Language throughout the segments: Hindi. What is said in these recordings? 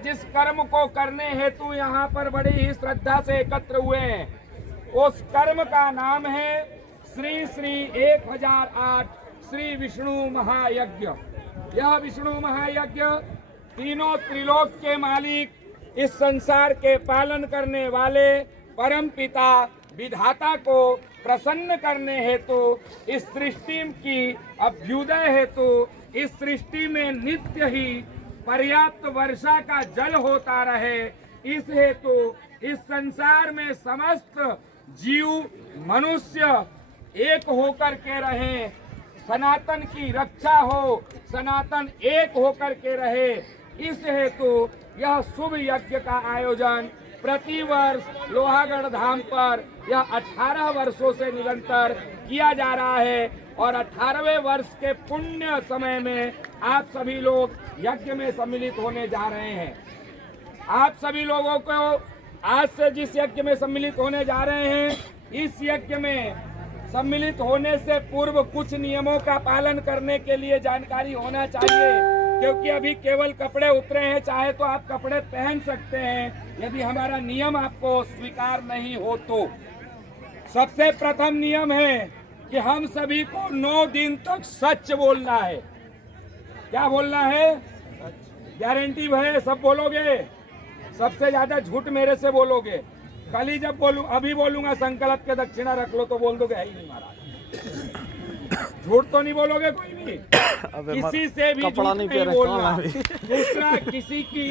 जिस कर्म को करने हेतु यहाँ पर बड़ी ही श्रद्धा से एकत्र हुए हैं, उस कर्म का नाम है श्री श्री 1008 श्री विष्णु महायज्ञ। यह विष्णु महायज्ञ तीनों त्रिलोक के मालिक, इस संसार के पालन करने वाले परम पिता विधाता को प्रसन्न करने हेतु, इस सृष्टि की अभ्युदय हेतु, इस सृष्टि में नित्य ही पर्याप्त वर्षा का जल होता रहे, इस हेतु इस संसार में समस्त जीव मनुष्य एक होकर के रहें, सनातन की रक्षा हो, सनातन एक होकर के रहे, इस हेतु यह शुभ यज्ञ का आयोजन प्रतिवर्ष लोहागढ़ धाम पर यह 18 वर्षों से निरंतर किया जा रहा है। और 18वें वर्ष के पुण्य समय में आप सभी लोग यज्ञ में सम्मिलित होने जा रहे हैं। आप सभी लोगों को आज से जिस यज्ञ में सम्मिलित होने जा रहे हैं, इस यज्ञ में सम्मिलित होने से पूर्व कुछ नियमों का पालन करने के लिए जानकारी होना चाहिए, क्योंकि अभी केवल कपड़े उतरे हैं। चाहे तो आप कपड़े पहन सकते हैं, यदि हमारा नियम आपको स्वीकार नहीं हो तो। सबसे प्रथम नियम है कि हम सभी को 9 दिन तक सच बोलना है। क्या बोलना है? गारंटी है सब बोलोगे? सबसे ज्यादा झूठ मेरे से बोलोगे। कल ही जब बोलूं, अभी बोलूंगा संकल्प के दक्षिणा रख लो, तो बोल दोगे है ही नहीं महाराज। झूठ तो नहीं बोलोगे कोई भी, किसी से भी झूठ नहीं बोलना। दूसरा, किसी की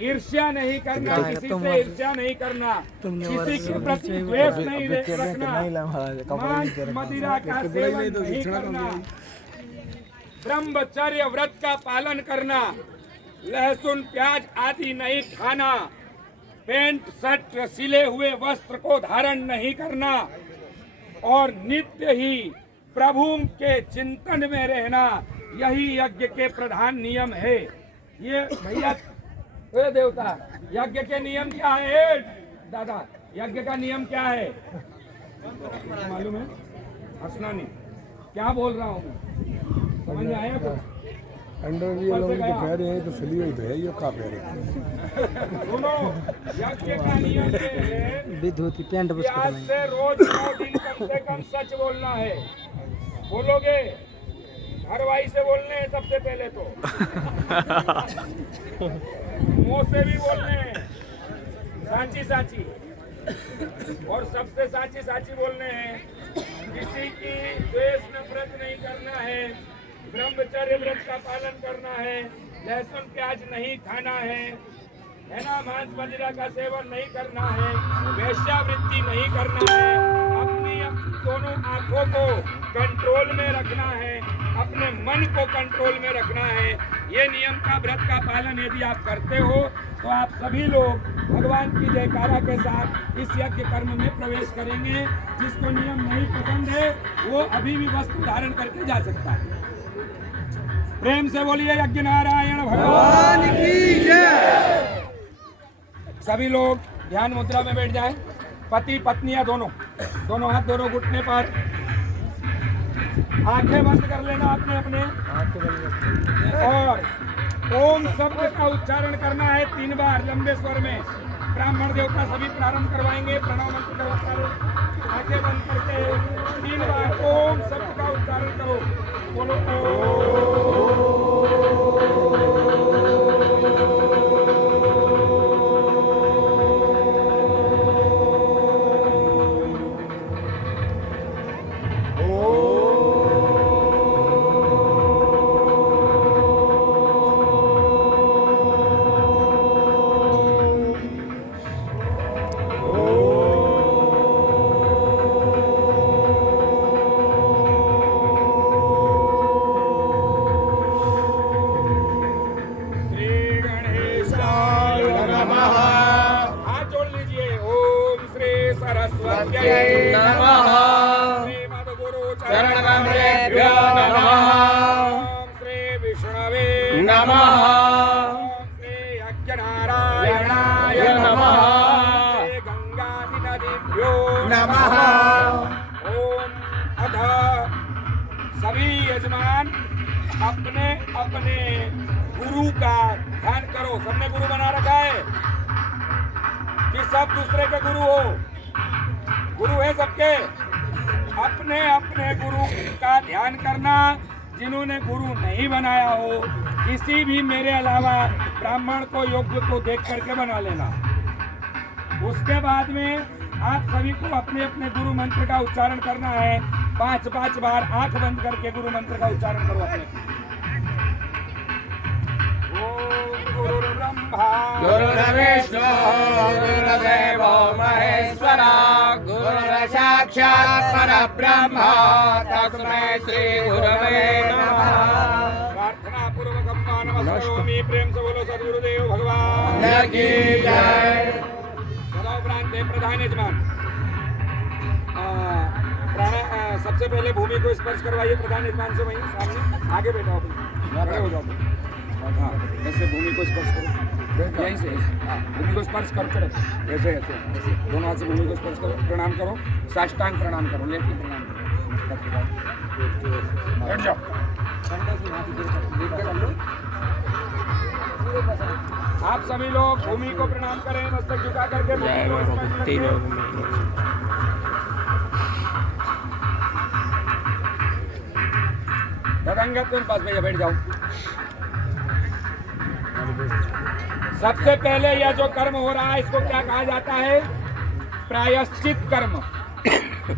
ईर्ष्या नहीं करना, किसी से ईर्ष्या नहीं करना, किसी के प्रति द्वेष नहीं रखना, मांस मदिरा का सेवन नहीं करना, ब्रह्मचर्य व्रत का पालन करना, लहसुन प्याज आदि नहीं खाना, पेंट शर्ट सिले हुए वस्त्र को धारण नहीं करना, और नित्य ही प्रभु के चिंतन में रहना, यही यज्ञ के प्रधान नियम है। ये भैया देवता, यज्ञ के नियम क्या है? दादा, यज्ञ का नियम क्या है मालूम है? हंसना नहीं, क्या बोल रहा हूँ मैं, समझ में आया? तो अंडर लोग तो कह रहे हैं तो सली हुई तो है, ये क्या कह रहे हैं? सुनो, यज्ञ का नियम ये है विधुति पेंट कि आज से रोज 9 दिन कम से कम सच बोलना है। बोलोगे? घरवाई से बोलने हैं सबसे पहले तो, मुंह से भी बोलने हैं साची साची, और सबसे साची साची बोलने हैं। किसी की द्वेष नफरत नहीं करना है, ब्रह्मचर्य व्रत का पालन करना है, लहसुन प्याज नहीं खाना है ना, मांस मदिरा का सेवन नहीं करना है, वेश्यावृत्ति नहीं करना है, अपनी दोनों आंखों को कंट्रोल में रखना है, अपने मन को कंट्रोल में रखना है। ये नियम का व्रत का पालन यदि आप करते हो तो आप सभी लोग भगवान की जयकारा के साथ इस यज्ञ कर्म में प्रवेश करेंगे। जिसको नियम नहीं पसंद है वो अभी भी वस्त्र धारण करके जा सकता है। प्रेम से बोलिए यज्ञ नारायण भगवान की जय। सभी लोग ध्यान मुद्रा में बैठ जाएं। पति पत्नियां दोनों हाथ दोनों घुटने पर, आंखें बंद कर लेना अपने अपने, और ओम शब्द का उच्चारण करना है 3 बार लंबे स्वर में। ब्राह्मण देवता सभी प्रारंभ करवाएंगे। प्रणव मंत्र का उच्चारण आंखें बंद करके 3 बार ओम शब्द का उच्चारण करो। बोलो सभी यजमान अपने अपने गुरु का ध्यान करो, सबने गुरु बना रखा है कि सब दूसरे के गुरु हो? गुरु है सबके। अपने अपने गुरु का ध्यान करना। जिन्होंने गुरु नहीं बनाया हो, किसी भी मेरे अलावा ब्राह्मण को, योग्य को देख करके बना लेना। उसके बाद में आप सभी को अपने अपने गुरु मंत्र का उच्चारण करना है। 5-5 बार आंख बंद करके गुरु मंत्र का उच्चारण करो अपने। ओम गुरुर्ब्रह्मा गुरुर्विष्णु गुरुर्देवो महेश्वरा गुरुर्साक्षात् परब्रह्म तस्मै श्री गुरवे नमः। प्रार्थना पूर्वकम नमस्कारोमि। प्रेम से बोलो सद्गुरुदेव भगवान की जय। उपरांत प्रधान यजमान सबसे पहले भूमि को स्पर्श करवाइए प्रधान यजमान से। वहीं सामने आगे बैठा खड़े हो जाओ। हाँ, ऐसे भूमि को स्पर्श करो, यहीं से हाँ, भूमि को स्पर्श करते रहो। ऐसे ऐसे ऐसे दोनों हाथ से भूमि को स्पर्श करो, प्रणाम करो, साष्टांग प्रणाम करो, लेट के प्रणाम करो। बैठ जाओ। आप सभी लोग भूमि को प्रणाम करें, मस्तक झुका करके भूमि को स्पर्श करें। पास में बैठ जाओ। सबसे पहले यह जो कर्म हो रहा है इसको क्या कहा जाता है? प्रायश्चित कर्म।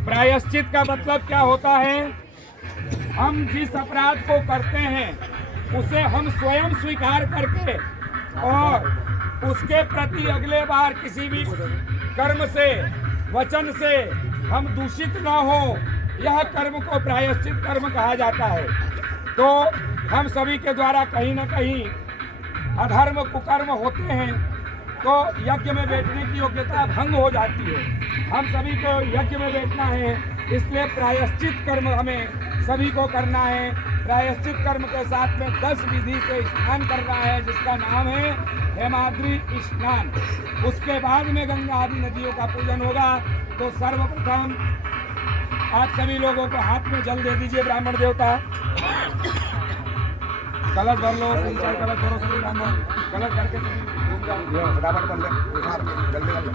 प्रायश्चित का मतलब क्या होता है? हम जिस अपराध को करते हैं उसे हम स्वयं स्वीकार करके और उसके प्रति अगले बार किसी भी कर्म से, वचन से हम दूषित न हो, यह कर्म को प्रायश्चित कर्म कहा जाता है। तो हम सभी के द्वारा कहीं न कहीं अधर्म कुकर्म होते हैं तो यज्ञ में बैठने की योग्यता भंग हो जाती है। हम सभी को यज्ञ में बैठना है, इसलिए प्रायश्चित कर्म हमें सभी को करना है। प्रायश्चित कर्म के साथ में 10 विधि से स्नान करना है, जिसका नाम है हेमाद्रि स्नान। उसके बाद में गंगा आदि नदियों का पूजन होगा। तो सर्वप्रथम आप सभी लोगों को हाथ में जल दे दीजिए ब्राह्मण देवता। कलश भर लो, 3-4 कलश भरो सभी ब्राह्मण। कलश भर के सभी घूम जाओ। फटाफट बन ले जल्दी।